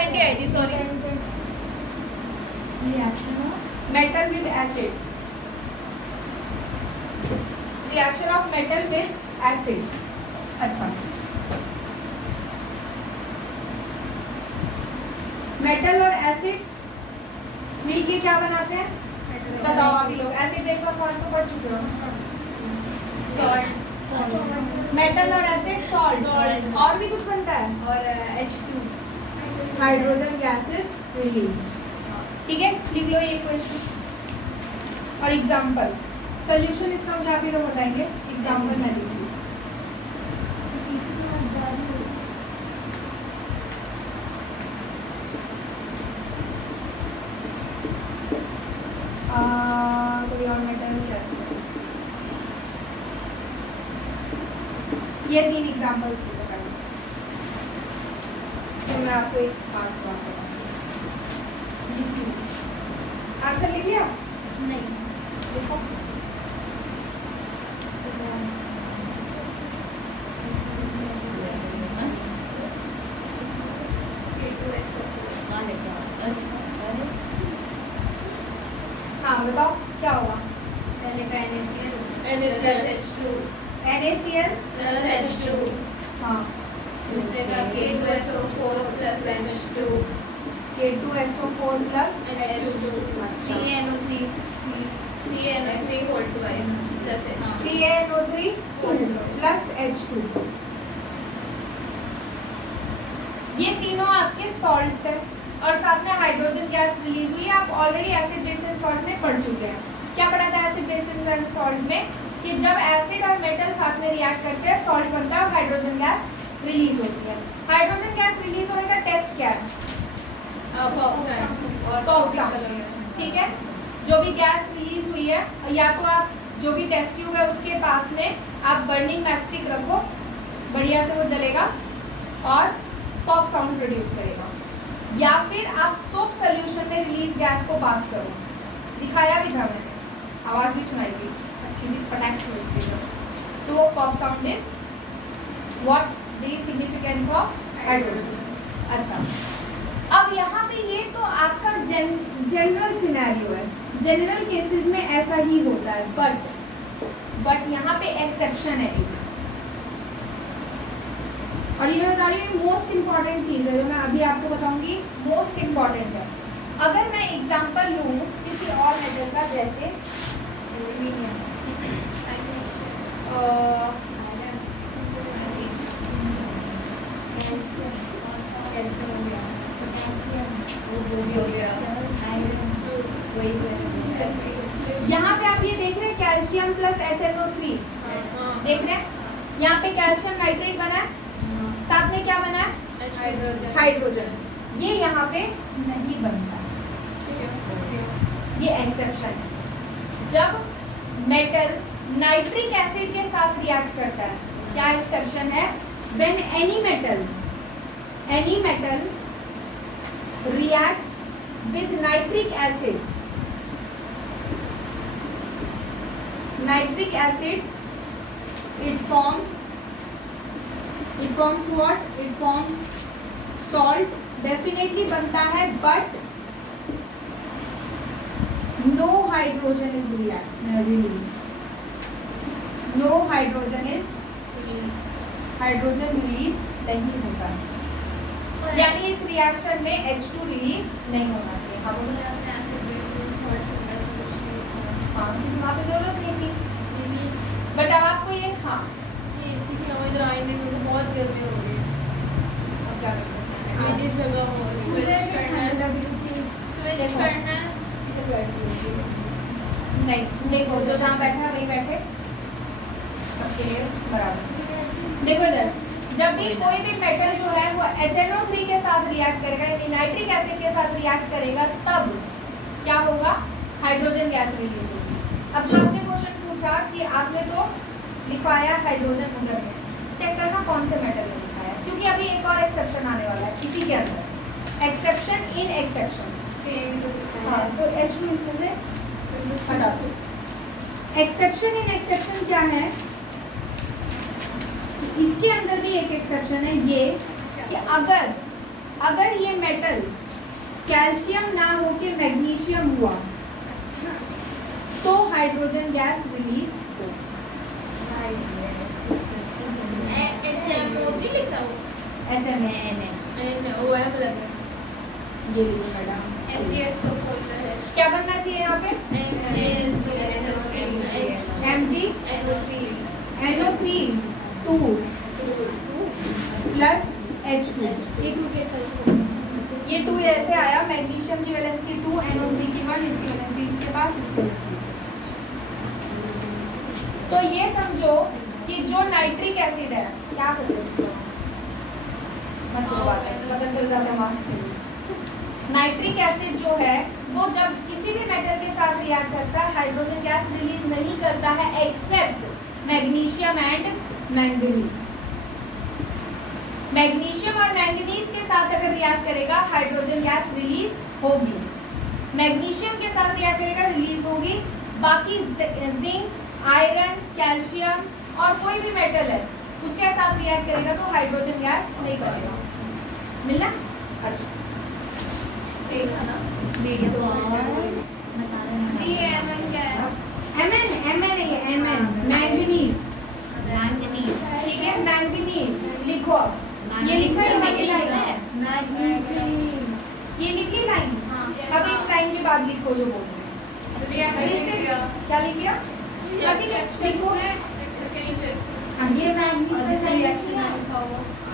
20 आई थी, sorry. Reaction of metal with acids, reaction of metal with acids. अच्छा, metal और acids मिलके क्या बनाते हैं बताओ अभी लोग। एसिड बेस और सॉल्ट को पढ़ चुके हो। सॉल्ट मेटल और एसिड सॉल्ट, Salt. और भी कुछ बनता है, और H2। Hydrogen gases released. ठीक है, लिख लो ये क्वेश्चन और एग्जांपल। सॉल्यूशन इसका मुझे आप ही लोग बताएंगे, एग्जांपल मैं लिखूंगी। कोई और मेटल क्या है? ये 3 एग्जांपल्स लिखो पहले, फिर मैं आपको एक खास बात बताऊंगी। आंसर लिख लिया? नहीं, लिखो। हाँ बताओ क्या होगा। पहले का NaCl NaCl H2 NaCl plus H2, हाँ, दूसरे का K2SO4 plus H2, K2SO4 plus H2, CaNO3 whole twice plus H2। CaNO3 plus H2। ये तीनों आपके सॉल्ट्स हैं और साथ में हाइड्रोजन गैस रिलीज हुई है। आप already acid base and salt में पढ़ चुके हैं। क्या पढ़ा था एसिड बेस एंड सॉल्ट में कि जब एसिड और मेटल साथ में रिएक्ट करते हैं सॉल्ट बनता है और हाइड्रोजन गैस रिलीज होती है। हाइड्रोजन गैस रिलीज होने का टेस्ट क्या है? ठीक है, जो भी गैस रिलीज हुई है या तो आप जो भी टेस्ट ट्यूब है उसके पास में आप बर्निंग मैचस्टिक रखो, बढ़िया से वो जलेगा और पॉप साउंड प्रोड्यूस करेगा, या फिर आप सोप सोल्यूशन में रिलीज गैस को पास करो। दिखाया भी था मैंने, आवाज़ भी सुनाई थी अच्छी सी पटाख छोड़ती है। तो वो pop sound is what the significance of hydrogen. अच्छा, अब यहाँ पे ये तो आपका जनरल सिनेरियो है, जनरल केसेस में ऐसा ही होता है, बट यहाँ पे एक्सेप्शन है एक, और ये मैं बता रही हूँ मोस्ट इम्पॉर्टेंट चीज़ है जो मैं अभी आपको बताऊंगी, मोस्ट इम्पॉर्टेंट है। अगर मैं एग्जांपल लूँ किसी और मेटल का, जैसे यहाँ पे आप ये देख रहे हैं कैल्शियम प्लस HNO3 देख रहे हैं। यहाँ पे कैल्शियम नाइट्रेट बना है, साथ में क्या बना है? हाइड्रोजन। ये यहाँ पे नहीं बनता, ये एक्सेप्शन है। जब मेटल नाइट्रिक एसिड के साथ रिएक्ट करता है, क्या एक्सेप्शन है? When any metal reacts with nitric acid, it forms what? It forms salt, definitely बनता है, but no hydrogen is released. No hydrogen is release नहीं होता, यानी इस रिएक्शन में H2 रिलीज नहीं होना चाहिए। हाँ बोलो। हाँ, वहाँ पे जरूरत नहीं थी, बट अब आपको ये, हाँ बहुत गर्मी हो रही है, अब क्या कर सकते हैं? जिस जगह स्विच करना है नहीं, देखो जो जहाँ बैठा है वही बैठे, सबके लिए बराबर। देखो इधर, जब भी कोई भी मेटल जो है वो HNO3 के साथ रिएक्ट करेगा, यानी नाइट्रिक एसिड के साथ रिएक्ट करेगा, तब क्या होगा? हाइड्रोजन गैस रिलीज होगी। अब जो आपने क्वेश्चन पूछा कि आपने तो लिखवाया हाइड्रोजन उधर में, चेक करना कौन से मेटल में लिखाया, क्योंकि अभी एक और एक्सेप्शन आने वाला है इसी के अंदर, एक्सेप्शन इन एक्सेप्शन। हाँ, तो H2 इसमें से हटा दो। एक्सेप्शन इन एक्सेप्शन क्या है? इसके अंदर भी एक एक्सेप्शन है, ये कि अगर अगर ये मेटल कैल्शियम ना होकर मैग्नीशियम हुआ तो हाइड्रोजन गैस रिलीज हो। HMO3 लिखा हो HNN OM लगा ये लीजिए मैडम। MgSO4 क्या बनना चाहिए यहाँ पे? MgNO3 2 plus H2। ये 2 ऐसे आया, मैग्नीशियम की वैलेंसी 2, NO3 की 1, इसकी वैलेंसी इसके पास, इसकी वैलेंसी इसके पास। तो ये समझो कि जो नाइट्रिक एसिड है, क्या पता चल जाता है मास्क से। नाइट्रिक एसिड जो है वो जब किसी भी मेटल के साथ रिएक्ट करता है हाइड्रोजन गैस रिलीज नहीं करता है except magnesium and manganese. Magnesium और मैंगनीज के साथ अगर रिएक्ट करेगा हाइड्रोजन गैस रिलीज होगी, मैग्नीशियम के साथ रिएक्ट करेगा रिलीज होगी। बाकी जिंक, आयरन, कैल्शियम और कोई भी मेटल है उसके साथ रिएक्ट करेगा तो हाइड्रोजन गैस नहीं बनेगा। मिलना? अच्छा मैंगनीज, ठीक है, मैंगनीज लिखो। अब ये लिखा है वाली लाइन, ये लिख ली लाइन। अब इस लाइन के बाद लिखो जो बोल रहे हैं। क्या लिख दिया? लिखो ये मैंगनीज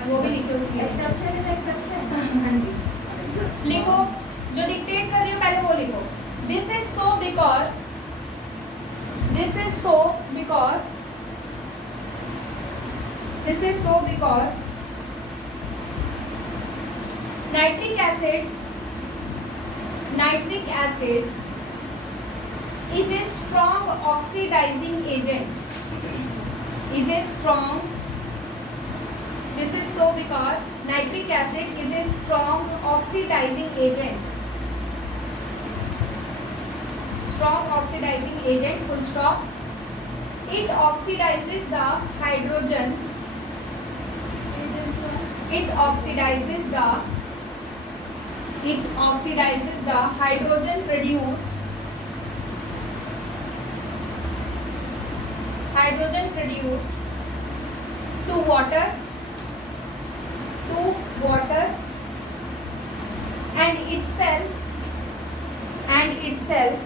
वो भी लिखो उसकी। हाँ जी लिखो, जो डिक्टेट कर रही हो पहले वो लिखो। This is so because, this is so because, this is so because nitric acid, nitric acid is a strong oxidizing agent, is a strong, this is so because nitric acid is a strong oxidizing agent, strong oxidizing agent, full stop. It oxidizes the hydrogen, it oxidizes the, it oxidizes the hydrogen produced, hydrogen produced to water, to water, and itself, and itself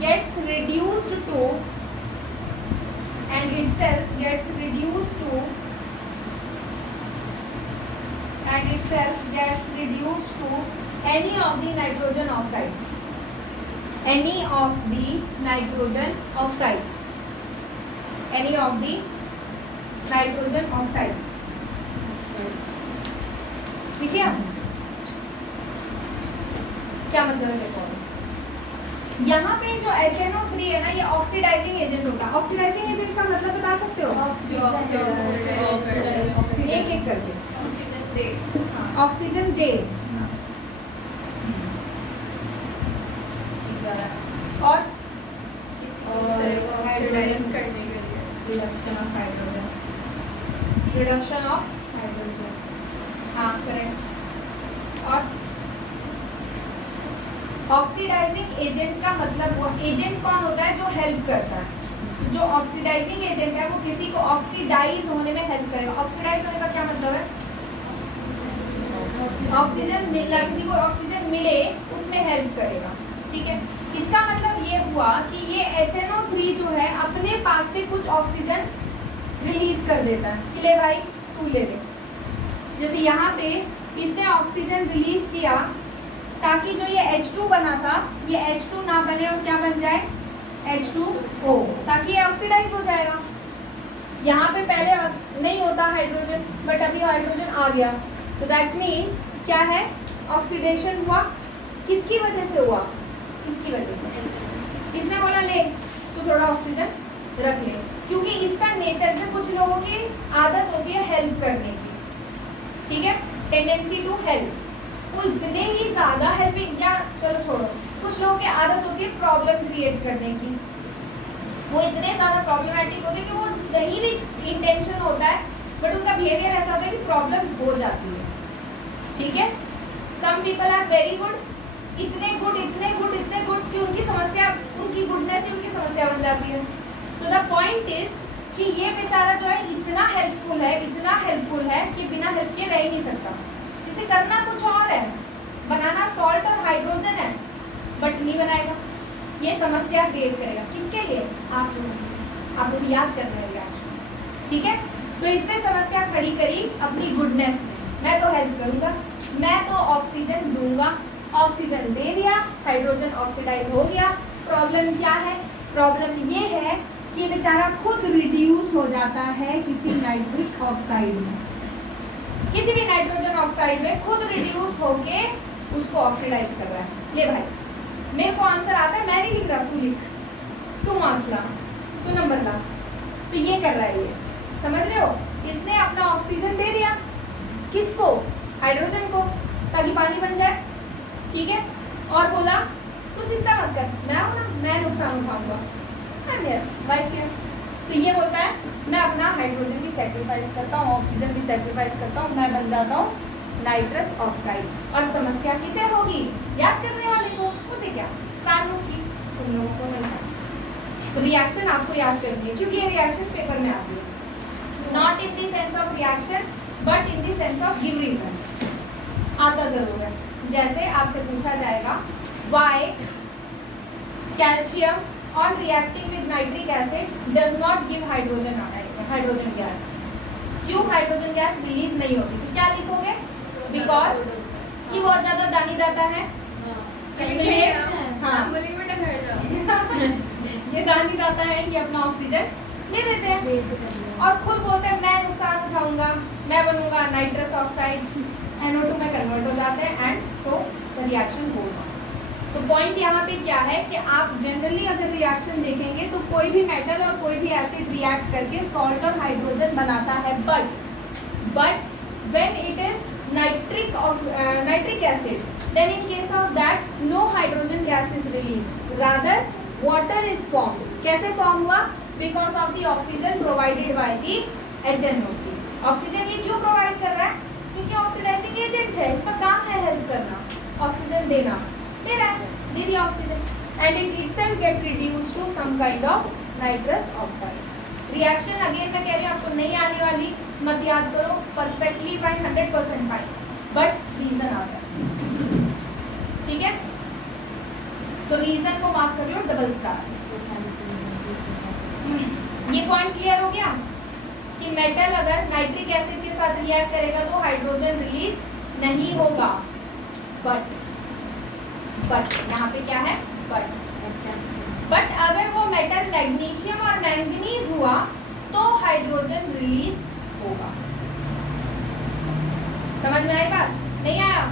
gets reduced to, and itself gets reduced to, and itself gets reduced to any of the nitrogen oxides, any of the nitrogen oxides, any of the nitrogen oxides। ठीक है? क्या मतलब है देखो, यहाँ पे जो HNO3 है ना ये ऑक्सीडाइजिंग एजेंट होता है। ऑक्सीडाइजिंग एजेंट का मतलब बता सकते हो? एक एक करके ऑक्सीजन दे, और रिडक्शन ऑफ हाइड्रोजन, हाँ करेक्ट। और ऑक्सीडाइजिंग एजेंट का मतलब वो एजेंट कौन होता है जो हेल्प करता है। जो ऑक्सीडाइजिंग एजेंट है वो किसी को ऑक्सीडाइज होने में हेल्प करेगा। ऑक्सीडाइज होने का क्या मतलब है? ऑक्सीजन मिलना, किसी को ऑक्सीजन मिले उसमें हेल्प करेगा। ठीक है, इसका मतलब ये हुआ कि ये HNO3 जो है अपने पास से कुछ ऑक्सीजन रिलीज कर देता है कि ले भाई तू ले ले। जैसे यहाँ पे इसने ऑक्सीजन रिलीज किया ताकि जो ये H2 बना था ये H2 ना बने और क्या बन जाए H2O, ताकि ये ऑक्सीडाइज हो जाएगा। यहाँ पे पहले नहीं होता हाइड्रोजन बट अभी हाइड्रोजन आ गया, तो दैट मीन्स क्या है, ऑक्सीडेशन हुआ। किसकी वजह से हुआ? इसकी वजह से। इसने बोला ले तो थोड़ा ऑक्सीजन रख ले, क्योंकि इसका नेचर से कुछ लोगों की आदत होती है हेल्प करने की। ठीक है, टेंडेंसी टू हेल्प। वो इतने ही ज़्यादा हेल्पिंग, या चलो छोड़ो, कुछ लोगों की आदत होती है प्रॉब्लम क्रिएट करने की। वो इतने ज़्यादा प्रॉब्लमेटिक होते हैं कि वो नहीं भी इंटेंशन होता है बट उनका बिहेवियर ऐसा होता है कि प्रॉब्लम हो जाती है। ठीक है, some people are very good, इतने गुड इतने गुड इतने गुड कि उनकी समस्या, उनकी गुडनेस ही उनकी समस्या बन जाती है। सो द पॉइंट इज कि ये बेचारा जो है इतना हेल्पफुल है कि बिना हेल्प के रह ही नहीं सकता। इसे करना कुछ और है, बनाना सॉल्ट और हाइड्रोजन है, बट नहीं बनाएगा, ये समस्या क्रिएट करेगा। किसके लिए? आप लोग याद कर रहे हैं रिएक्शन, ठीक है। तो इसने समस्या खड़ी करी अपनी गुडनेस में, मैं तो हेल्प करूंगा, मैं तो ऑक्सीजन दूंगा, ऑक्सीजन दे दिया, हाइड्रोजन ऑक्सीडाइज हो गया। प्रॉब्लम क्या है? प्रॉब्लम ये है कि ये बेचारा खुद रिड्यूस हो जाता है किसी नाइट्रिक ऑक्साइड में, किसी भी नाइट्रोजन ऑक्साइड में खुद रिड्यूस होके उसको ऑक्सीडाइज कर रहा है। ले भाई, मेरे को आंसर आता है, मैं नहीं लिख रहा, तू लिख, तू मार्क्स ला, तू नंबर ला। तो ये कर रहा है, ये समझ रहे हो? इसने अपना ऑक्सीजन दे दिया, किसको? हाइड्रोजन को, ताकि पानी बन जाए, ठीक है। और बोला तू चिंता मत कर, मैं हूं ना, मैं नुकसान उठाऊंगा, वाइफ है। तो ये बोलता है मैं अपना हाइड्रोजन भी सेक्रीफाइस करता हूँ, ऑक्सीजन भी सेक्रीफाइस करता हूँ, मैं बन जाता हूँ नाइट्रस ऑक्साइड। और समस्या किसे होगी? याद करने वाले को, मुझे क्या, सानू की, तुम लोगों को नहीं। तो रिएक्शन आपको याद करनी है, क्योंकि ये रिएक्शन पेपर में आती है, not in the sense of reaction but in the sense of give reasons. आता जरूर है। जैसे आपसे पूछा जाएगा why calcium on reacting with nitric acid does not give hydrogen gas, क्यों हाइड्रोजन गैस रिलीज नहीं होती? तो क्या लिखोगे? बिकॉज ये बहुत ज्यादा दानीदाता है, ये दानीदाता है, ये अपना ऑक्सीजन ले लेते हैं और खुद बोलते हैं मैं नुकसान उठाऊंगा, मैं बनूंगा नाइट्रस ऑक्साइड, NO2 में कन्वर्ट हो जाते हैं and so the reaction goes on. तो पॉइंट यहाँ पे क्या है कि आप जनरली अगर रिएक्शन देखेंगे तो कोई भी मेटल और कोई भी एसिड रिएक्ट करके सॉल्ट और हाइड्रोजन बनाता है, but when it is nitric acid then in case of that no hydrogen gas is released, rather water is formed. कैसे फॉर्म हुआ? Because of the oxygen provided by the HNO3. Oxygen ये क्यों provide कर रहा है? क्योंकि oxidising agent है, इसका काम है हेल्प करना, ऑक्सीजन देना, दे रहा है, दे दिया oxygen and it itself get reduced to some kind of nitrous oxide. Reaction again मैं कह रही हूँ आपको नहीं आने वाली, मत याद करो, perfectly fine, 100% fine, but reason आता है, ठीक है। तो रीजन को मार्क कर लो डबल स्टार। ये पॉइंट क्लियर हो गया कि मेटल अगर नाइट्रिक एसिड के साथ रिएक्ट करेगा तो हाइड्रोजन रिलीज नहीं होगा, बट यहाँ पे क्या है? बट अगर वो मेटल मैग्नीशियम और मैंगनीज हुआ तो हाइड्रोजन रिलीज होगा। समझ में आई बात? नहीं आया?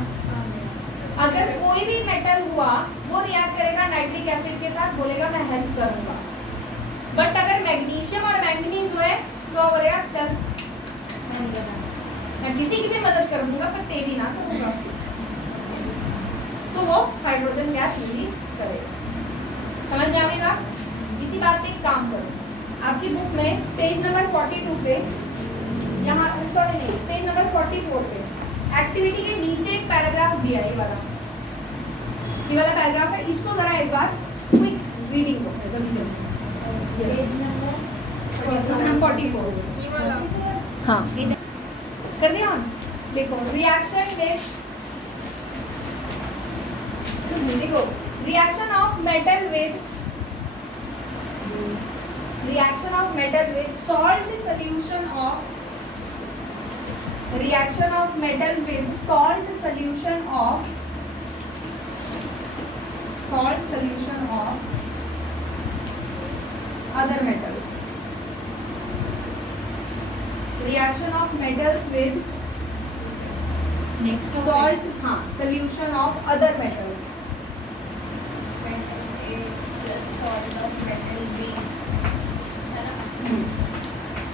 अगर कोई भी मेटल हुआ वो रिएक्ट करेगा नाइट्रिक एसिड के साथ, बोलेगा मैं हेल्प करूंगा, बट अगर मैग्नीशियम और मैंगनीज हुए तो बोलेगा चल मैं किसी की भी मदद कर दूंगा पर तेरी ना करूंगा, तो वो हाइड्रोजन गैस रिलीज करेगा। समझ में आ गई बात? इसी बात पे एक काम करो, आपकी बुक में पेज नंबर 42 पे, यहाँ सॉरी नहीं, पेज नंबर 44 पे एक्टिविटी के नीचे एक पैराग्राफ दिया है, ये वाला पैराग्राफ है, इसको जरा एक बार क्विक रीडिंग करो जल्दी जल्दी। पेज नंबर 44 ये वाला, हाँ कर दिया। लिखो रिएक्शन विद, देखो reaction of metal with salt solution of reaction of metal with salt solution of other metals. Reaction of metals with salt solution of other metals.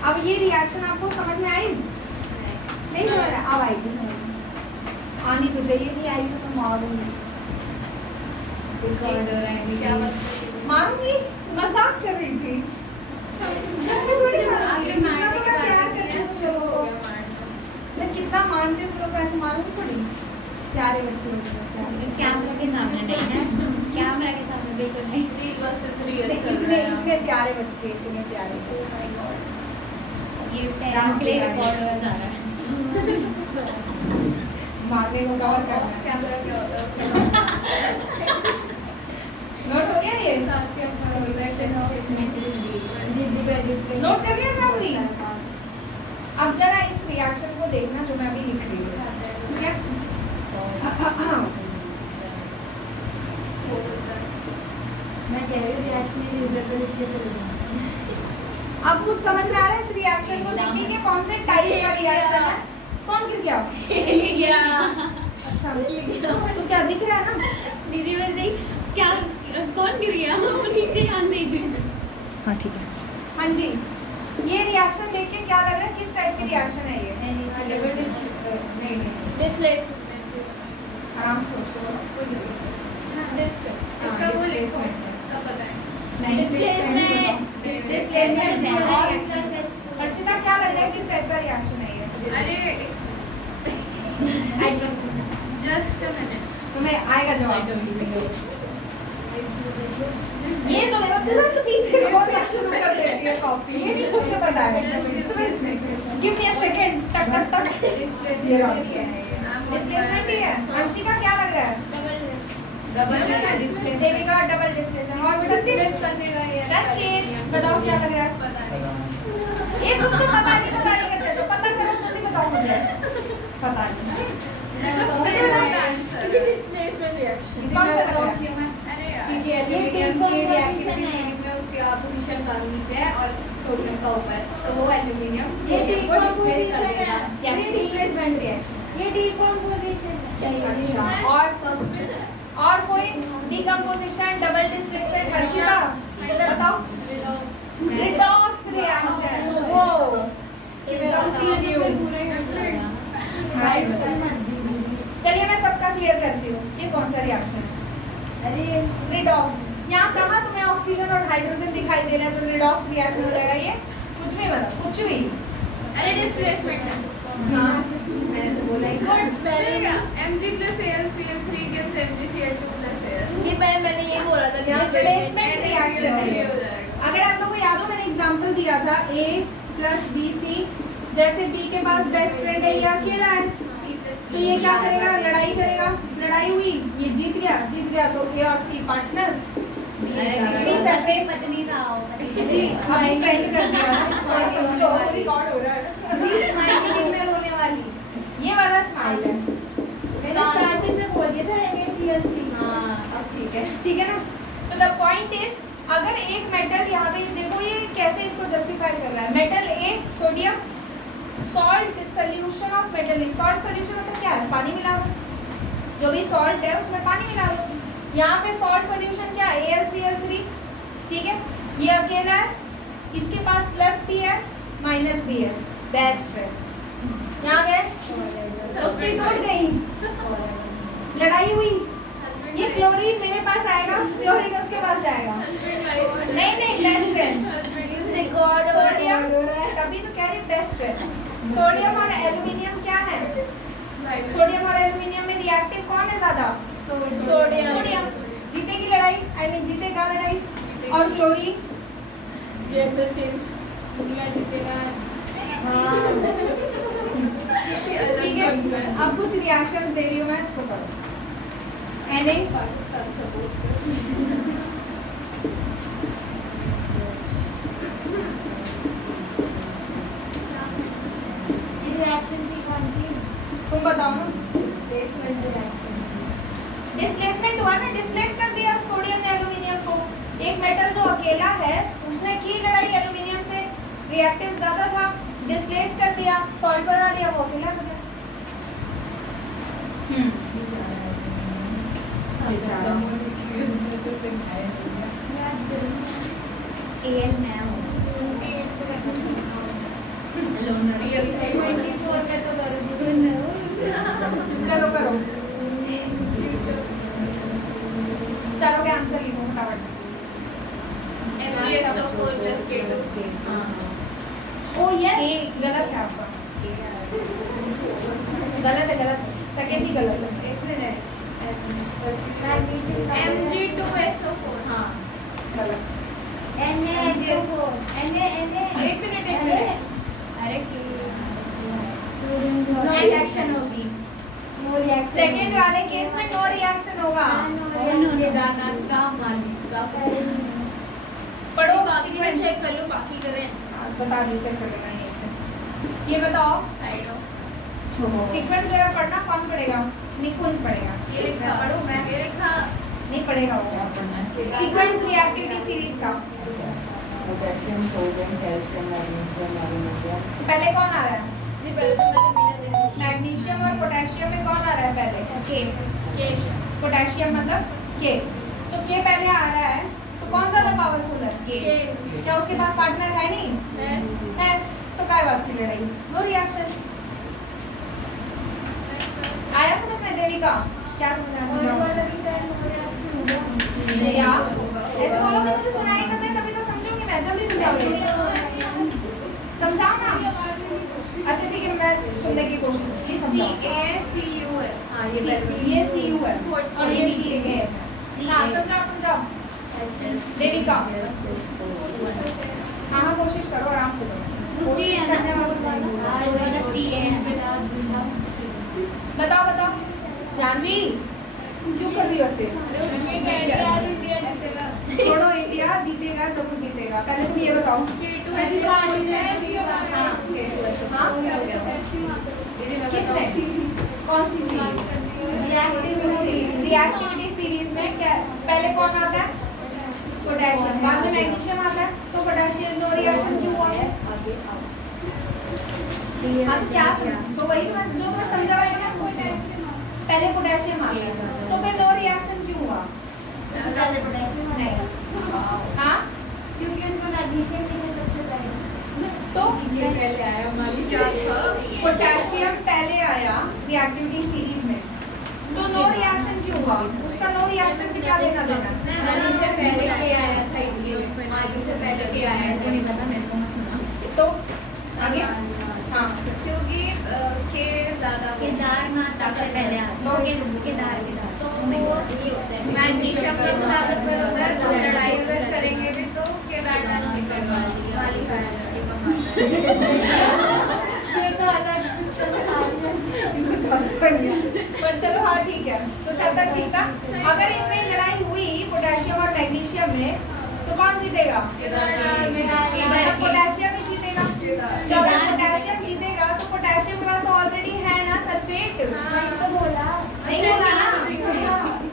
अब ये रिएक्शन आपको समझ में आई? नहीं समझ में? अब आएगी समझ में, आनी तो चाहिए, नहीं आएगी तो मारूंगी, मारूंगी, मजाक कर रही थी। मैं कितना मानती हूँ तुम ऐसे मारूंगी थोड़ी। प्यारे बच्चे कैमरा के सामने नहीं है, कैमरा के सामने बिल्कुल नहीं। Real versus real चल इतने रहा है। इतने प्यारे बच्चे, इतने प्यारे। ये पेरेंट्स के लिए रिकॉर्ड हो जा रहा है। मारने को कवर Off करना है। camera क्या होता है उसका? नोट हो गया ये? नोट कर लिया फैमिली? अब जरा इस रिएक्शन को देखना जो मैं अभी लिख रही हूँ, ठीक है? मैं कह रही हूँ रिएक्शन यूजर को इसलिए बोल रही हूँ। अब कुछ समझ में आ रहा है इस रिएक्शन को देख के कि कौन से टाइप का रिएक्शन है? कौन गिर गया? अच्छा, तो क्या दिख रहा है ना? दीदी बोल रही क्या, कौन गिर गया? वो नीचे ध्यान नहीं दी। हाँ ठीक है। हाँ जी, ये रिएक्शन देख के क्या लग रहा है, किस टाइप की रिएक्शन है ये? नहीं Displacement। आराम से सोचो। इसका वो लिखो तब बताएं। डिस्प्लेसमेंट। हर्षिता क्या लग रहा है, किस टाइप का रिएक्शन है ये? अरे I trust you. Just a minute. तुम्हें आएगा जवाब। ये तो देखो तुरंत पीछे खोलना शुरू कर देती है कॉपी। ये नहीं खुद से पता है। Give me a second. टक टक टक। डिस्प्लेसमेंट ही है। अंशिका क्या लग रहा है? Double Devika double displacement. और सचिन करने का ये सचिन बताओ क्या लग रहा है? पता नहीं। ये तुम तो पता नहीं करते तो पता करो, जल्दी बताओ मुझे। पता नहीं। डिस्प्लेसमेंट रिएक्शन कौन सा लग रहा है? अरे यार ये एल्यूमिनियम तीन की रिएक्टिविटी composition है। सीरीज में उसके पोजीशन का नीचे है और सोडियम का ऊपर, तो वो एल्यूमिनियम ये सोडियम को डिस्प्लेस कर decomposition देगा। है। तो ये डिस्प्लेसमेंट रिएक्शन। ये डीकम्पोजिशन है। अच्छा, और कोई डिकम्पोजिशन, डबल डिस्प्लेसमेंट? हर्षिता बताओ। Redox reaction. वो चलिए मैं सबका क्लियर करती हूँ, ये कौन सा रिएक्शन है? अरे रिडॉक्स। यहाँ कहाँ तुम्हें ऑक्सीजन और हाइड्रोजन दिखाई दे रहा है तो रिडॉक्स रिएक्शन हो जाएगा ये? कुछ भी मतलब कुछ भी। अरे डिस्प्लेसमेंट है। हाँ मैंने तो बोला ही Good, very Mg+Cl gives MgCl2+Al। ये मैंने ये बोला था डिस्प्लेसमेंट रिएक्शन है। हो जाएगा। अगर आप लोगों को याद हो मैंने एग्जांपल दिया था A + BC, जैसे B के पास बेस्ट फ्रेंड है, ये अकेला है तो ये क्या करेगा? लड़ाई करेगा। लड़ाई हुई, ये जीत गया तो A और C पार्टनर्स। बी सेपरेट पत्नी था वो अभी फ्रेंड कर दिया समझो, रिकॉर्ड हो रहा है। में रोने वाली। ये वाला स्माइल है, मैंने स्टार्टिंग में बोल दिया था NaCl3। हाँ अब ठीक है। ठीक है ना? तो द पॉइंट इज, अगर एक मेटल यहाँ पे देखो ये कैसे इसको जस्टिफाई कर रहा है। Metal A sodium, salt solution of metal A. Salt solution मतलब क्या है? पानी मिला दो, जो भी सॉल्ट है उसमें पानी मिला दो। यहाँ पे सॉल्ट सॉल्यूशन क्या है? AlCl3। ठीक है, ये अकेला है, इसके पास प्लस भी है माइनस भी है, बेस्ट फ्रेंड्स। यहाँ गए दोस्ती टूट गई, लड़ाई हुई, ये क्लोरीन मेरे पास आएगा, क्लोरीन उसके पास जाएगा। नहीं बेस्ट फ्रेंड्स। सोडियम, तभी तो कह रही बेस्ट फ्रेंड्स। सोडियम और एल्युमिनियम क्या है? सोडियम और एल्युमिनियम में रिएक्टिव कौन है ज्यादा? सोडियम। जीतेगी लड़ाई, आई मीन जीतेगा लड़ाई। और क्लोरीन जेंडर चेंज। ठीक है, अब कुछ रिएक्शंस दे रही हूँ मैं, इसको करो। Na पाकिस्तान सपोर्ट ये रिएक्शन भी कौन सी? तुम बताओ ना। Displacement reaction. डिस्प्लेसमेंट हुआ ना, डिस्प्लेस कर दिया सोडियम ने एल्युमिनियम को। एक मेटल जो अकेला है उसने की लड़ाई एल्युमिनियम से, रिएक्टिव ज्यादा था, डिस्प्लेस कर दिया, सॉल्ट बना दिया, वो अकेला हो गया। AL मैं हूँ। चलो करो, चारों के आंसर लिखो फटाफट। MgSO4+K2। ओ यस, गलत है आपका। Mg2SO4 हाँ गलत। एक मिनट अरे नो रिएक्शन होगी सेकंड वाले केस में नो रिएक्शन होगा। केदारनाथ का मालिक का पढ़ो बाकी का सीक्वेंस। चेक कर लो बाकी करें बता दो, चेक कर लेना ये से। ये बताओ साइड सीक्वेंस जरा पढ़ना, कौन पढ़ेगा? निकुंज पढ़ेगा। ये लिखा पढ़ो मैं ये लिखा नहीं पढ़ेगा वो। सीक्वेंस रिएक्टिविटी सीरीज का potassium, sodium, calcium, magnesium, aluminium. पहले कौन आ रहा है? नहीं पहले तो मैंने बिना देखे मैग्नीशियम और पोटेशियम में कौन आ रहा है पहले? केश पोटेशियम मतलब के। तो के पहले आ रहा है तो कौन ज्यादा पावरफुल है? के क्या उसके पास पार्टनर है? नहीं है तो क्या बात की लड़ाई? No reaction. आया समझ में देविका? क्या समझ आया? क्या ऐसे बोलोगे मुझे सुनाई ना दे तभी तो समझूंगी मैं। जल्दी समझाओगे, समझाओ ना। अच्छा ठीक है, मैं सुनने की कोशिश ये CACU है हाँ ये ये CU है और ये CA है। हाँ समझाओ समझाओ देविका। हाँ कोशिश करो, आराम से करो। कोशिश करने बताओ बताओ जानवी क्यों कर रही हो ऐसे? छोड़ो, इंडिया जीतेगा, सब कुछ जीतेगा। पहले तुम ये बताओ किसमें कौन सी सीरीज? रिएक्टिविटी सीरीज में क्या पहले कौन आता है? पोटेशियम, बाद में मैग्नीशियम आता है। तो पोटेशियम नो रिएक्शन क्यों हुआ है? हाँ तो क्या तो वही जो तुम्हें समझा रहा है ना, पहले पोटेशियम आ गया तो फिर नो रिएक्शन क्यों हुआ? नहीं हाँ तो पहले आया मालिक क्या था पोटेशियम पहले आया रिएक्टिविटी सीरीज में तो नो रिएक्शन क्यों हुआ? उसका नो रिएक्शन से क्या लेना देना? मालिक से पहले के आया था इसलिए मालिक से पहले के आया था नहीं पता मेरे को तो आगे हाँ क्योंकि के ज्यादा केदारनाथ सबसे पहले आता तो केदार तो वो मैग्नीशियम का ताकतवर होता है तो लड़ाई अगर करेंगे भी तो केदारनाथ जीतेगा मालिक पर चलो हाँ ठीक है, तो चल तक ठीक था। अगर इनमें लड़ाई हुई पोटेशियम और मैग्नीशियम में तो कौन जीतेगा? पोटेशियम ही जीतेगा। तो अगर पोटेशियम जीतेगा तो पोटेशियम के पास तो ऑलरेडी है ना सल्फेट। नहीं बोला ना,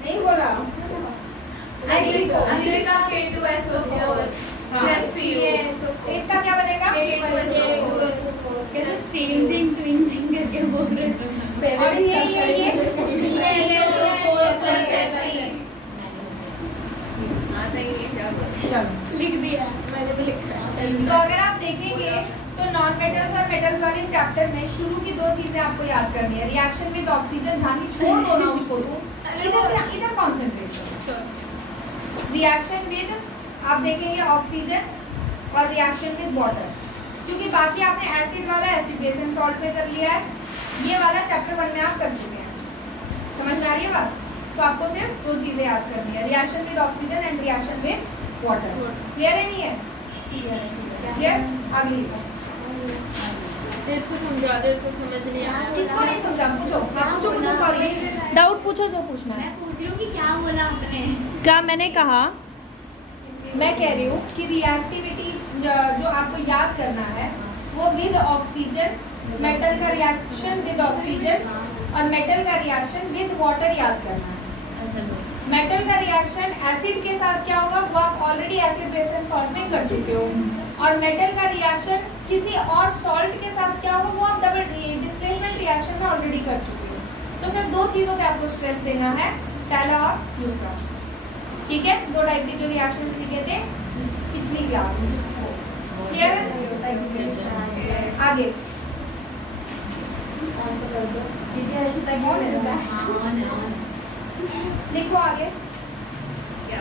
नहीं बोला। अमेरिका K2SO4 प्लस CU इसका क्या बनेगा? सेम ट्विन करके बोल रहे हैं और ये CaSO4 प्लस Fe चलो लिख दिया मैंने भी लिखा है तो अगर आप देखेंगे तो नॉन मेटल्स और मेटल्स वाले चैप्टर में शुरू की दो चीजें आपको याद करनी है। रिएक्शन विद ऑक्सीजन, जानवी छोड़ दो ना उसको तुम, इधर कॉन्सेंट्रेट करो। रिएक्शन विद आप देखेंगे ऑक्सीजन और रिएक्शन विद वाटर, क्योंकि बाकी आपने एसिड वाला एसिड बेस एंड सॉल्ट में कर लिया है, ये वाला चैप्टर 1 में आप कर चुके हैं। समझ में आ रही है बात? तो आपको सिर्फ दो चीजें याद करनी है, reaction with oxygen and reaction with water. Clear है नहीं है? क्लियर? अगली इसको समझा दो, इसको समझ नहीं आया किसको नहीं समझा? पूछो पूछो सॉरी डाउट पूछो जो पूछना है। मैं पूछ रही हूँ कि क्या बोला आपने? क्या मैंने कहा? मैं कह रही हूँ कि रिएक्टिविटी जो आपको याद करना है वो विद ऑक्सीजन, मेटल का रिएक्शन विद ऑक्सीजन और मेटल का रिएक्शन विद वाटर याद करना है। मेटल का रिएक्शन एसिड के साथ क्या होगा वो आप already acid base and salt में कर चुके हो, और मेटल का रिएक्शन किसी और सॉल्ट के साथ क्या होगा वो आप डबल डिस्प्लेसमेंट रिएक्शन में ऑलरेडी कर चुके हो। तो सिर्फ दो चीज़ों पे आपको स्ट्रेस देना है, पहला और दूसरा। ठीक है, दो टाइप के जो रिएक्शंस लिखे थे पिछली क्लास में। क्लियर है? आगे लिखो आगे। क्या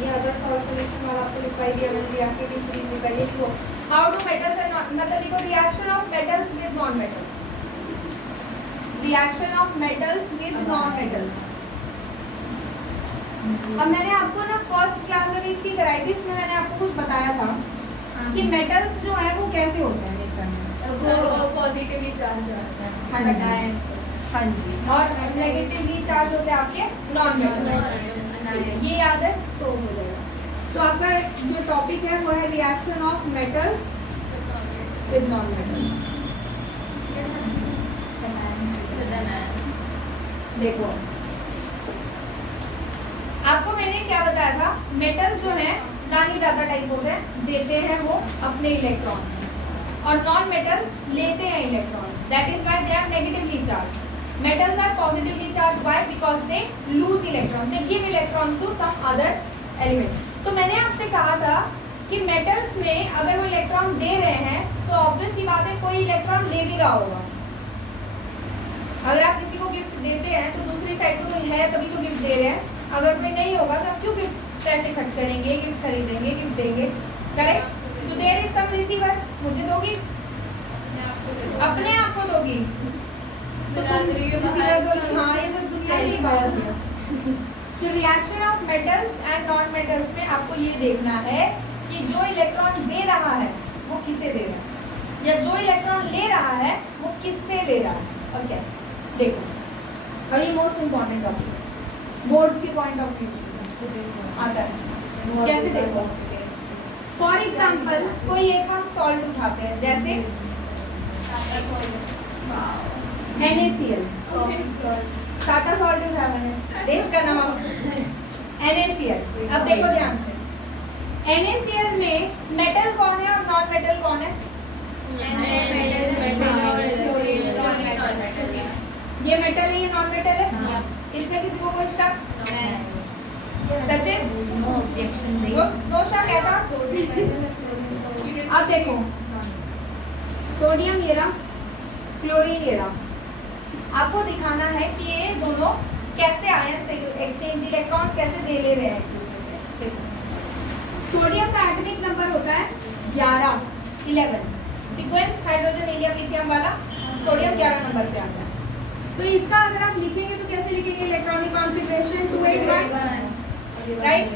ये अदर सॉल्यूशन वाला आपको लिखवाई दिया मैंने रिएक्टिविटी सीरीज में पहले लिखो। हाउ डू मेटल्स एंड मतलब लिखो reaction of metals with non metals. Reaction of metals with non metals. अब मैंने आपको ना फर्स्ट क्लास जब इसकी कराई थी उसमें मैंने आपको कुछ बताया था कि मेटल्स जो है वो कैसे होते हैं नेचर में। वो पॉजिटिवली चार्ज होता है। हाँ जी। Ions से। हाँ जी, और नेगेटिवली चार्ज होते हैं आपके नॉन मेटल्स। ये याद है तो हो जाएगा। तो आपका जो टॉपिक है वो है reaction of metals with non metals. देखो आपको मैंने क्या बताया था, मेटल्स जो है नानी दादा टाइप होते हैं, देते हैं वो अपने इलेक्ट्रॉन्स, और नॉन मेटल्स लेते हैं electrons. That is why they are negatively charge. Metals are positively charge, why? Because they lose electron, they give electron to some other element. तो मैंने आपसे कहा था कि मेटल्स में अगर वो इलेक्ट्रॉन दे रहे हैं तो ऑब्वियस सी बात है कोई इलेक्ट्रॉन ले भी रहा होगा। अगर आप किसी को गिफ्ट देते हैं तो दूसरी साइड को कोई है तभी तो गिफ्ट दे रहे हैं। अगर कोई नहीं होगा तो आप क्यों गिफ्ट पैसे खर्च करेंगे, गिफ्ट खरीदेंगे, गिफ्ट देंगे, करेक्ट? तो देयर इज सम रिसीवर, मुझे दोगी, अपने आप को दोगी, तो तुम रिसीवर बोलो। हाँ, ये तो दुनिया की बात है। तो reaction of metals and non metals में आपको ये देखना है कि जो इलेक्ट्रॉन दे रहा है वो किसे दे रहा है, या जो इलेक्ट्रॉन ले रहा है वो किससे ले रहा है और कैसे। देखो, और ये मोस्ट इम्पोर्टेंट टॉपिक बोर्ड्स के पॉइंट ऑफ व्यू से आता है। कैसे देखो, फॉर एग्जाम्पल कोई एक हम सॉल्ट उठाते हैं, जैसे NaCl, टाटा सॉल्ट उठाया मैंने, देश का नमक NaCl। अब देखो ध्यान से, NaCl में मेटल कौन है और नॉन मेटल कौन है? ये मेटल है, ये नॉन मेटल है। इसमें किसी को कोई शक? सचिन, नो शक है का? अब देखो, सोडियम ये रहा, क्लोरीन ये रहा। आपको दिखाना है कि ये दोनों कैसे आयन एक्सचेंज, इलेक्ट्रॉन्स कैसे दे ले रहे हैं एक दूसरे से। देखो, सोडियम का एटॉमिक नंबर होता है 11 सीक्वेंस हाइड्रोजन हीलियम लिथियम वाला सोडियम 11 नंबर पे आता है। तो इसका अगर आप लिखेंगे तो कैसे लिखेंगे? Electronic configuration 281, right?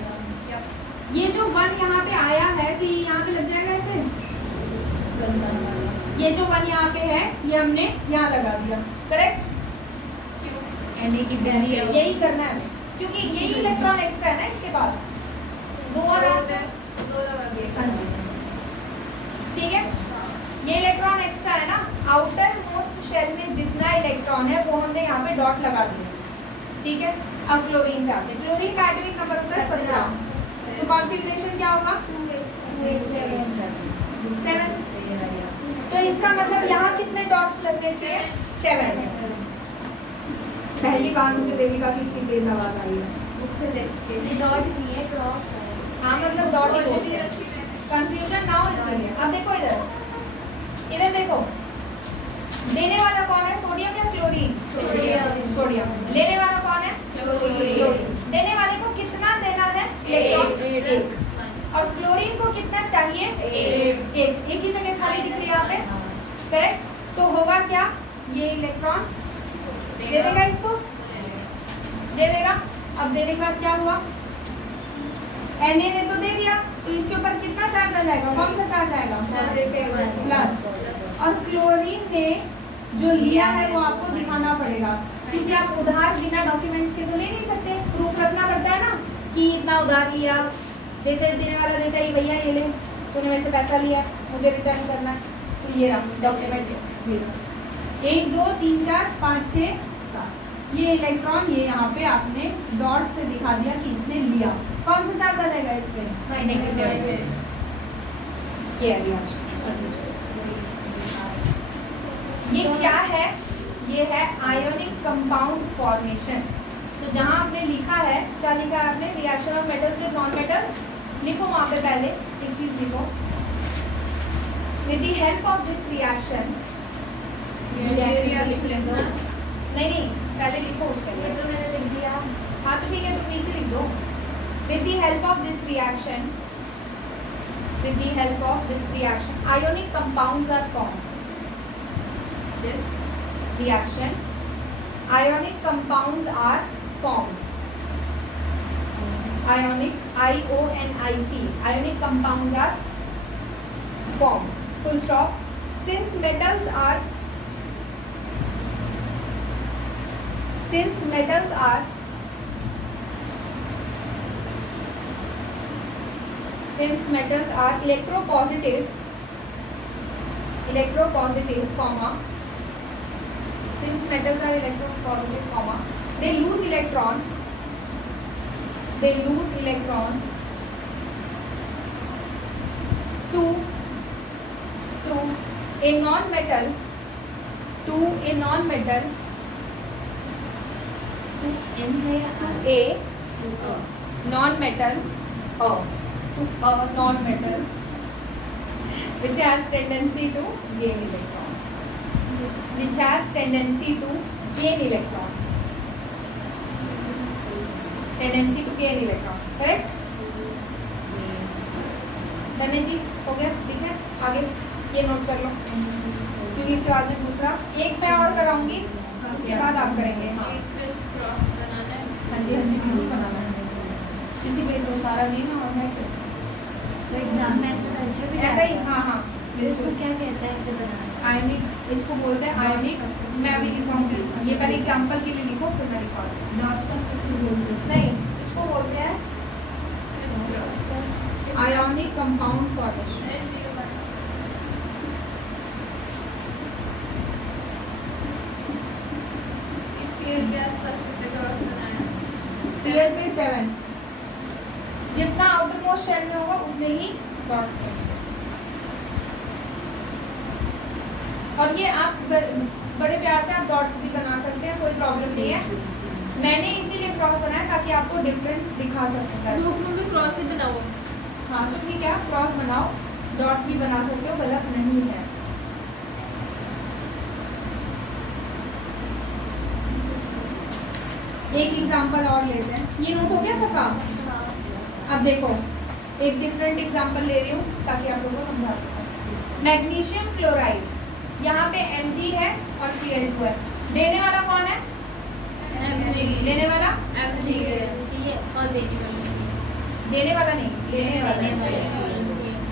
ये जो 1 यहाँ पे आया है तो ये यहाँ पे लग जाएगा ऐसे। ये जो 1 यहाँ पे है ये हमने यहाँ लगा दिया, करेक्ट? यही करना है क्योंकि यही इलेक्ट्रॉन एक्स्ट्रा है ना इसके पास, दो और हाँ जी, ठीक है। ये इलेक्ट्रॉन एक्स्ट्रा है ना, आउटर मोस्ट शेल में जितना इलेक्ट्रॉन है वो हमने यहाँ पे डॉट लगा दिया, ठीक है। अब क्लोरीन पे आते हैं। क्लोरीन का एटॉमिक नंबर होता है 17, तो कॉन्फ़िगरेशन क्या होगा? 7। तो इसका मतलब यहाँ कितने डॉट्स लगने चाहिए? 7। पहली बार मुझे देविका की इतनी तेज आवाज आई है, मुझसे देखते डॉट नहीं है, ड्रॉप है। हाँ, मतलब डॉट ही होती है, कंफ्यूजन ना हो इसलिए। अब देखो इधर देखो, देने वाला कौन है, सोडियम या क्लोरीन? सोडियम। लेने वाला कौन है? क्लोरीन। देने वाले को कितना देना है? इलेक्ट्रॉन 1। और क्लोरीन को कितना चाहिए? 1। एक ही जगह खाली दिख रही है यहाँ पे, करेक्ट? तो होगा क्या, ये इलेक्ट्रॉन दे देगा, इसको दे देगा। अब देने के बाद क्या हुआ? Na ने तो दे दिया, तो इसके ऊपर कितना चार्ज आ जाएगा? कौन सा चार्ज आएगा? प्लस। और क्लोरीन ने जो लिया है वो आपको दिखाना पड़ेगा, क्योंकि आप उधार बिना डॉक्यूमेंट्स के तो ले नहीं सकते, प्रूफ रखना पड़ता है ना कि इतना उधार लिया। देने वाला देता है भैया ये ले, तूने मेरे से पैसा लिया, मुझे रिटर्न करना है, तो ये रहा डॉक्यूमेंट। 1 2 3 4 5 6 7, ये इलेक्ट्रॉन ये यहाँ पे आपने डॉट से दिखा दिया कि इसने लिया। कौन सा चार्ज आ जाएगा इस पे? ये क्या है? ये है आयोनिक कंपाउंड फॉर्मेशन। तो जहाँ आपने लिखा है, क्या लिखा है आपने? Reaction of metals with non metals. लिखो वहाँ पे पहले एक चीज लिखो, with the help of this reaction. नहीं, पहले लिखो उसके लिए। तो मैंने लिख दिया। हाँ तो ठीक है, तुम नीचे लिख दो। With the help of this reaction, ionic compounds are formed. This reaction, Ionic compounds are formed. Ionic, IONIC. Ionic compounds are formed. Full stop. Since metals are electropositive, comma, since metals are electropositive, comma, they lose electron to a non-metal to a non-metal which has tendency to gain electron. Correct? धन्य जी हो गया, ठीक है। आगे ये note कर लो, क्योंकि इसके बाद में दूसरा एक मैं और कराऊंगी, उसके बाद आप करेंगे। हाँ जी बिल्कुल बनाना है, किसी पे तो सारा नहीं ना और है तो एग्जाम में ऐसा ही। हाँ इसको क्या कहते हैं ऐसे बनाना? आयनिक, इसको बोलते हैं आयनिक। मैं अभी लिखूंगी, ये पहले एग्जाम्पल के लिए लिखो, फिर मैं लिखा नहीं, इसको बोलते हैं आयोनिक कंपाउंड फॉर्मेशन। Cl पे 7, जितना आउटर मोस्ट शेल में होगा उतने ही डॉट्स बनेंगे। और ये आप बड़े प्यार से आप डॉट्स भी बना सकते हैं, कोई प्रॉब्लम नहीं है। मैंने इसीलिए क्रॉस बनाया ताकि आपको डिफरेंस दिखा सकूं। ग्रुप में भी क्रॉस ही बनाओ। हाँ तो ठीक है, क्रॉस बनाओ, डॉट भी बना सकते हो, गलत नहीं है। एक एग्जांपल और लेते हैं। ये नोट हो गया सबका? अब देखो एक डिफरेंट एग्जांपल ले रही हूँ ताकि आप लोगों को समझा सकूं। मैग्नीशियम क्लोराइड, यहाँ पे Mg है और Cl2 है। देने वाला कौन है? Mg। लेने वाला? Mg और देने वाला नहीं, लेने वाला।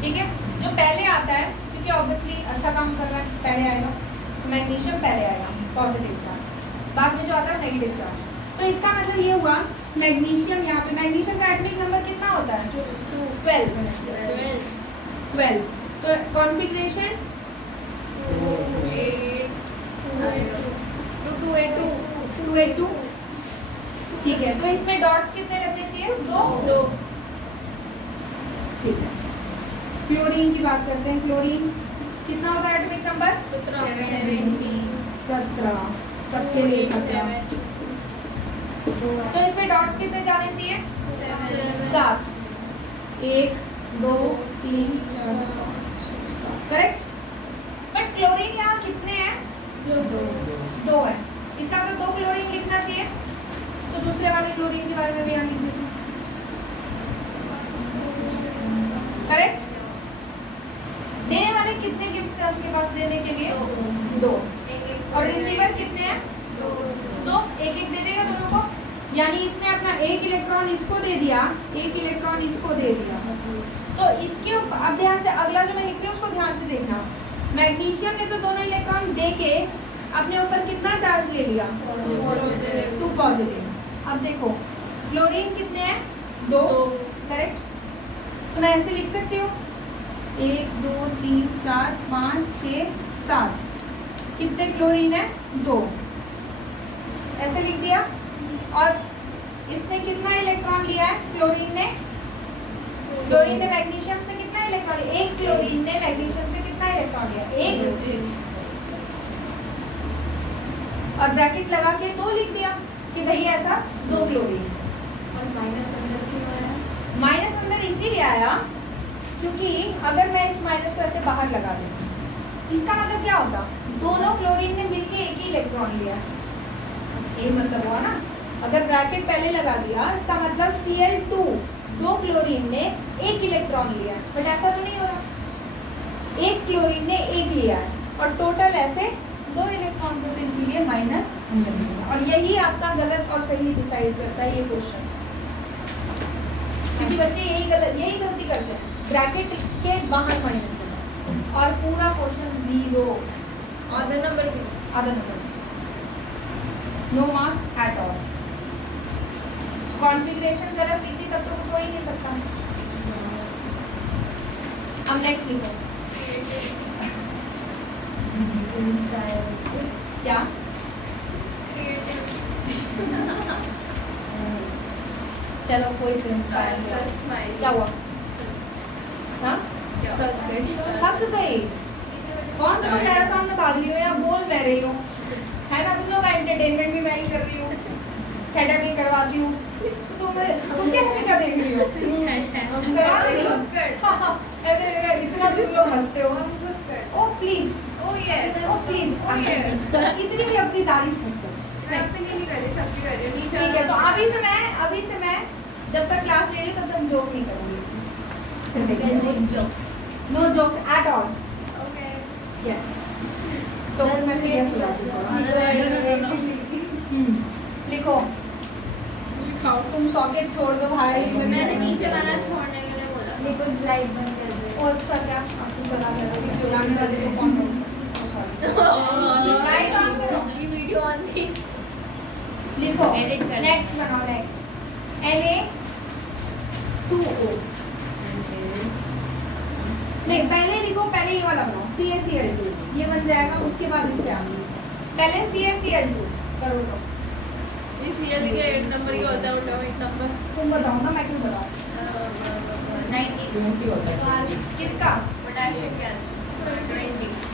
ठीक है, जो पहले आता है क्योंकि ऑब्वियसली अच्छा काम कर रहा है, पहले आएगा। मैग्नीशियम पहले आएगा, पॉजिटिव चार्ज, बाद में जो आता है नेगेटिव चार्ज। तो इसका मतलब ये हुआ मैग्नीशियम, यहाँ पे मैग्नीशियम का एटॉमिक नंबर कितना होता है? 12। तो कॉन्फ़िगरेशन 282। ठीक है, तो इसमें डॉट्स कितने लगने चाहिए? 2। ठीक है, क्लोरीन की बात करते हैं। क्लोरीन कितना होता है एटॉमिक नंबर? 17। सबके लिए 17। तो इसमें डॉट्स कितने जाने चाहिए? 7। 1 2 3 4 5 6 करेक्ट। बट क्लोरीन यहाँ कितने हैं? 2 है। इसका मतलब 2 क्लोरीन लिखना चाहिए, तो दूसरे वाले क्लोरीन के बारे में भी यहाँ लिख देते हैं। करेक्ट। देने वाले कितने गिफ्ट्स हैं उसके पास देने के लिए? 2। और रिसीवर कितने हैं? 2। एक दे देगा दोनों को, यानी इसने अपना एक इलेक्ट्रॉन इसको दे दिया, एक इलेक्ट्रॉन इसको दे दिया। तो इसके अब ध्यान से अगला जो मैं लिख रही हूँ उसको ध्यान से देखना। मैग्नीशियम ने तो दोनों इलेक्ट्रॉन दे के अपने ऊपर कितना चार्ज ले लिया? 2 पॉजिटिव। अब देखो क्लोरीन कितने हैं? 2। करेक्ट। तो मैं ऐसे लिख सकती हूँ 1 2 3 4 5 6 7। कितने क्लोरीन है? 2। ऐसे लिख दिया। और इसने कितना इलेक्ट्रॉन लिया है? क्लोरीन ने मैग्नीशियम से कितना इलेक्ट्रॉन लिया? 1 क्लोरीन ने मैग्नीशियम से कितना इलेक्ट्रॉन लिया? 1। और ब्रैकेट लगा के 2 लिख दिया कि भाई ऐसा 2 क्लोरीन। और माइनस अंदर क्यों आया? माइनस अंदर इसीलिए आया क्योंकि अगर मैं इस माइनस को ऐसे बाहर लगा देती, इसका मतलब क्या होता? दोनों क्लोरीन ने मिलके एक ही इलेक्ट्रॉन लिया। ये मतलब हुआ ना, अगर ब्रैकेट पहले लगा दिया इसका मतलब Cl2 2 क्लोरीन ने 1 इलेक्ट्रॉन लिया, बट ऐसा तो नहीं हो रहा। 1 क्लोरीन ने 1 लिया है और टोटल ऐसे 2 इलेक्ट्रॉन से, तो इसीलिए ये माइनस अंदर निकलेगा। और यही आपका गलत और सही डिसाइड करता है ये क्वेश्चन, क्योंकि बच्चे यही गलती करते हैं, ब्रैकेट के बाहर माइनस होता है और पूरा क्वेश्चन 0 आधा नंबर भी आधा number, no marks at all. Configuration गलत लिखती तब तो कुछ हो ही नहीं सकता। अब नेक्स्ट लिखो क्या चलो कोई स्माइल क्या हुआ हाँ थक गई, कौन सा मैराथन में भाग रही हो या बोल रह रही हो, है ना? तुम लोग का एंटरटेनमेंट भी मैं ही कर रही हूँ, थेटर भी करवाती हूँ, तुम कैसे क्या देख रही हो? करा रही हो? हाँ, ऐसे इतना तुम लोग हंसते हो। Oh please, Oh yes. Oh please, Oh yes. इतनी भी अपनी तारीफ मत करो। मैं अपनी नहीं कर रही, सबकी कर रही हूँ। नीचे ठीक है, तो वाला अभी से मैं जब तक क्लास ले रही हूँ तब तक जोक नहीं करूँगी। No jokes at all. Okay. Yes, तो मैं सीरियस हो जाती हूँ। लिखो, तुम सॉकेट छोड़ दो भाई। मैंने नीचे वाला छोड़ने के लिए बोला। और अच्छा क्या तुम चला गया जाने वाले को कौन राइट ऑन करो, ये वीडियो ऑन थी। लिखो Edit कर। नेक्स्ट बनाओ, नेक्स्ट Na2O। नहीं पहले लिखो, पहले ये वाला बनाओ CaCl2, ये बन जाएगा, उसके बाद इस पे आएंगे। पहले CaCl2 करो तो ये सीएल के 8 नंबर ही होता है, उल्टा 8 नंबर। तुम बताओ ना, मैं क्यों बताऊँ? 90 होता है। किसका? Potassium calcium 20।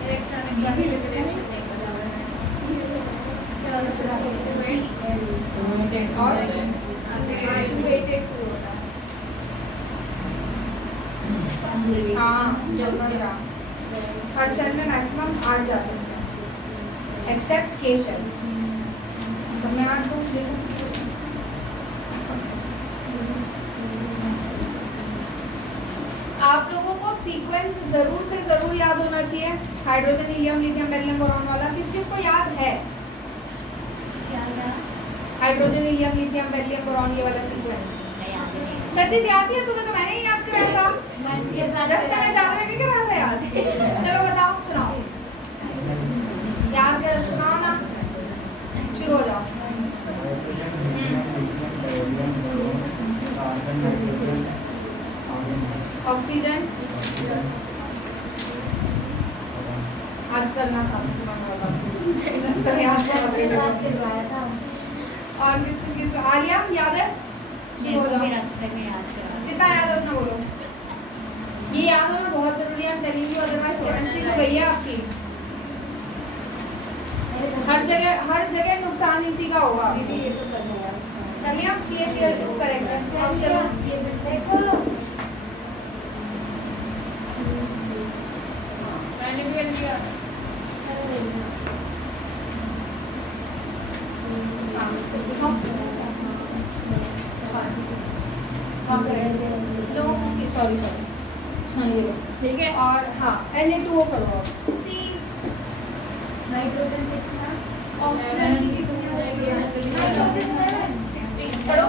इलेक्ट्रॉनिक कॉन्फ़िगरेशन नहीं पता और हाँ हर शेल में मैक्सिमम 8 जा सकते हैं एक्सेप्ट के शेल। तो मैं 8 दूँ, आप लोगों को सीक्वेंस जरूर से जरूर याद होना चाहिए। Hydrogen helium lithium beryllium boron वाला किस किस को याद है? Hydrogen helium lithium beryllium boron ये वाला सीक्वेंस सचित याद है तुम्हें? तो मैंने ही याद कराया था, रास्ते में जा रहे क्या रहा था याद? चलो बताओ, सुनाओ, याद कर, सुनाओ ना, शुरू हो जाओ। ऑक्सीजन आज चलना साथ और किस आर्या याद है? शुरू हो जाओ, जितना याद है उतना बोलो। ये याद होना बहुत जरूरी है, टेलिंग यू, अदरवाइज केमिस्ट्री तो गई है आपकी। हर जगह नुकसान इसी का होगा। चलिए आप CaCl2 करेक्ट है। अब चलो मैंने भी कर लिया। सॉरी हाँ ये लो, ठीक है। और हाँ Na2O करो आप। सी नाइट्रोजन ऑक्सीजन की कितनी होती है? 16 पढ़ो।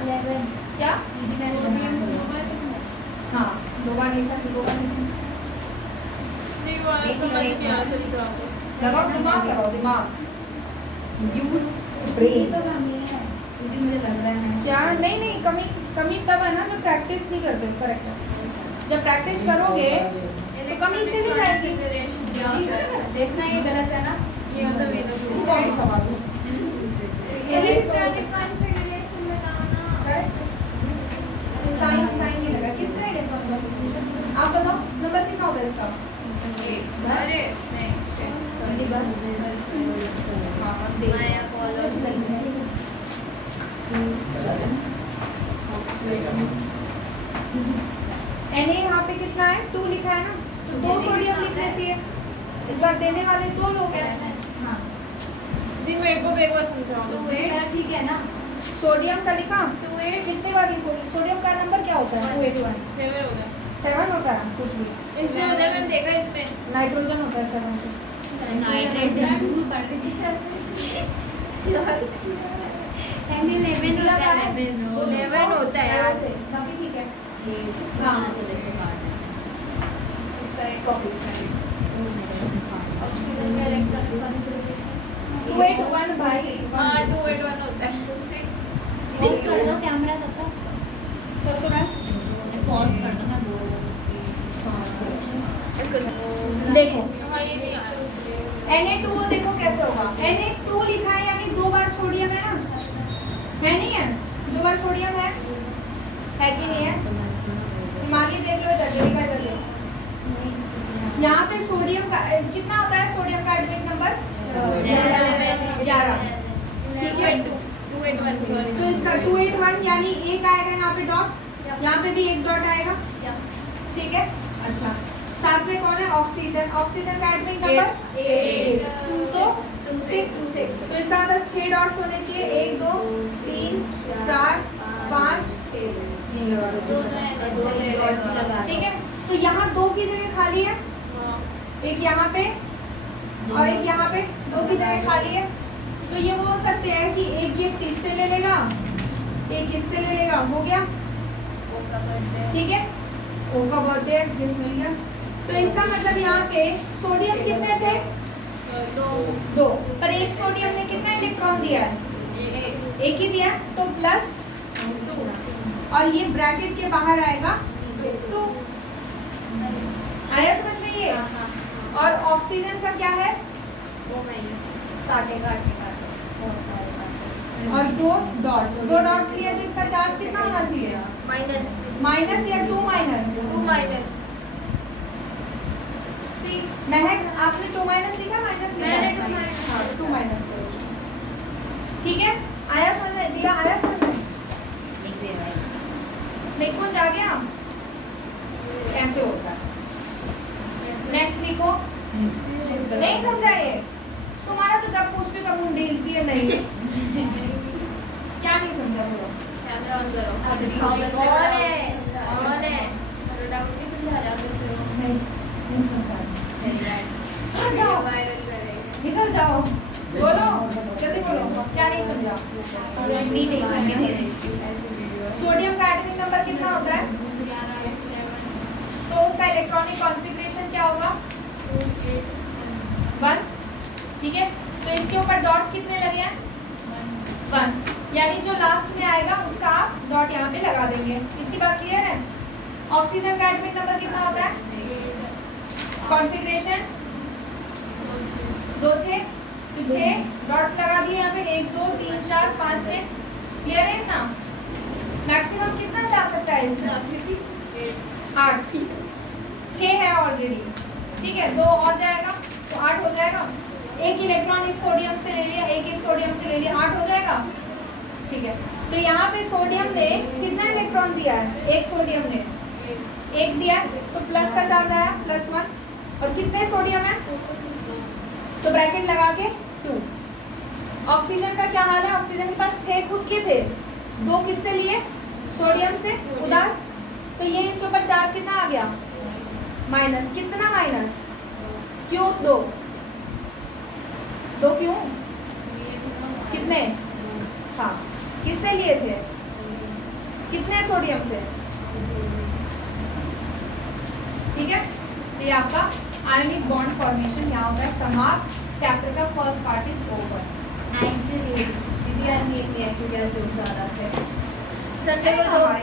11 क्या? हाँ दो बार लिखा, दो बार लिखा। लगाओ दिमाग, लगाओ दिमाग, यूज ब्रेन। क्या? नहीं कमी तब है ना जब प्रैक्टिस नहीं करते। करेक्ट है, जब प्रैक्टिस करोगे तो कमी चली जाएगी। देखना ये गलत है ना, ये मतलब तू कौन सा सवाल है? इलेक्ट्रॉनिक कॉन्फ़िगरेशन बताओ ना। साइन नहीं लगा, किसका इलेक्ट्रॉनिक कॉन्फ़िगरेशन? आप बताओ नंबर कितना होगा इसका? अरे नहीं, हाँ, माया Na यहाँ पे कितना है 2 लिखा है ना, तो 2 सोडियम लिखना चाहिए। इस बार देने वाले 2 लोग हैं। दिन मेरे को भी एक बार समझाओ। तो वेट ठीक है ना, सोडियम का लिखा, तो वेट कितने बार लिखोगे? सोडियम का नंबर क्या होता है? 281 7 हो गया। 7 होता है कुछ भी। इसमें होता है, मैंने देखा है इसमें। नाइट्रोजन होता है 7 से। नाइट्रोजन N11 होता है यार। से, बाकी ठीक है। इसका एक कॉपी। ऑक्सीजन का इलेक्ट्रॉन 281 भाई। हाँ 281 होता है। पॉज कर दो कैमरा तब तक, चल तो मैं पॉज कर दो ना। देखो हाँ ये नहीं आ रहा। Na2 देखो कैसे होगा। Na2 लिखा है यानी 2 बार सोडियम है ना, है नहीं है? 2 बार सोडियम है कि नहीं है? माली देख लो इधर, जल्दी का इधर देखो। यहाँ पे सोडियम का कितना होता है? सोडियम का एटॉमिक नंबर 11। ठीक है, 281 सॉरी। तो इसका 281 यानी एक आएगा यहाँ पे डॉट, यहाँ पे भी एक डॉट आएगा। ठीक है, अच्छा साथ में कौन है? ऑक्सीजन। ऑक्सीजन का एटॉमिक नंबर 8। तो 6। तो इसका मतलब 6 डॉट्स होने चाहिए। 1 2 3 4 5 ये लगा दो। ठीक है, तो यहाँ 2 की जगह खाली है, एक यहाँ पे और एक यहाँ पे, 2 की जगह खाली है। तो ये बोल सकते हैं कि एक गिफ्ट इससे ले लेगा, एक इससे ले लेगा, हो गया। ठीक है, ओ का बर्थडे गिफ्ट मिल गया। तो इसका मतलब यहाँ पे सोडियम कितने थे? 2। पर एक सोडियम ने कितना इलेक्ट्रॉन दिया है? एक ही दिया, तो प्लस 2 और ये ब्रैकेट के बाहर आएगा 2। आया समझ में ये? और ऑक्सीजन का क्या है? काटे और 2 डॉट्स। 2 डॉट्स लिए तो इसका चार्ज कितना होना चाहिए? माइनस या 2 माइनस? 2 माइनस। महक आपने 2 माइनस लिखा, माइनस लिखा? मैंने 2 माइनस। हाँ 2 माइनस करो उसको। ठीक है, आया समझ में? दिया आया समझ में? नहीं कौन जा गया? ऐसे होता है। नेक्स्ट लिखो। नहीं समझा ये? तुम्हारा तो जब पूछते तब मुंह ढीलती है। नहीं क्या नहीं समझा बोलो? कैमरा ऑन करो। अब दिखाओ बस। कौन है? कौन है? डाउट नहीं समझा रहा कुछ। नहीं समझा। वेरी जाओ। वायरल करेंगे। निकल जाओ, बोलो जल्दी बोलो, क्या नहीं समझा? सोडियम का एटॉमिक नंबर कितना होता है? तो उसका इलेक्ट्रॉनिक कॉन्फ़िगरेशन क्या होगा? 1। ठीक है, तो इसके ऊपर डॉट कितने लगे हैं? 1। यानी जो लास्ट में आएगा उसका आप डॉट यहाँ पे लगा देंगे। इतनी बात क्लियर है? ऑक्सीजन का एटॉमिक नंबर कितना होता है? कॉन्फ़िगरेशन 2 6, तो 6 डॉट्स लगा दिए यहाँ पे। 1 2 3 4 5 6। क्लियर है ना? मैक्सिमम कितना जा सकता है इसमें? 8। 6 है ऑलरेडी। ठीक है, 2 और जाएगा तो 8 हो जाएगा। एक इलेक्ट्रॉन इस सोडियम से ले लिया, एक इस सोडियम से ले लिया, 8 हो जाएगा। ठीक है, तो यहाँ पे सोडियम ने कितना इलेक्ट्रॉन दिया है? एक सोडियम ने 1 दिया, तो प्लस का चार्ज आया +1। और कितने सोडियम है? तो ब्रैकेट लगा के 2। ऑक्सीजन का क्या हाल है? ऑक्सीजन के पास 6 खुद के थे, 2 किससे लिए? सोडियम से उधार। तो ये इसके ऊपर चार्ज कितना आ गया? माइनस। कितना माइनस? क्यों? 2 क्यों? कितने? हाँ, किससे लिए थे? कितने सोडियम से? ठीक है, ये आपका आयनिक बॉन्ड फॉर्मेशन यहाँ होता है। समाप्त। चैप्टर का फर्स्ट पार्ट इज ओवर। दीदी आज नींद नहीं आई क्योंकि आज जोक ज़्यादा थे। संडे को हमारे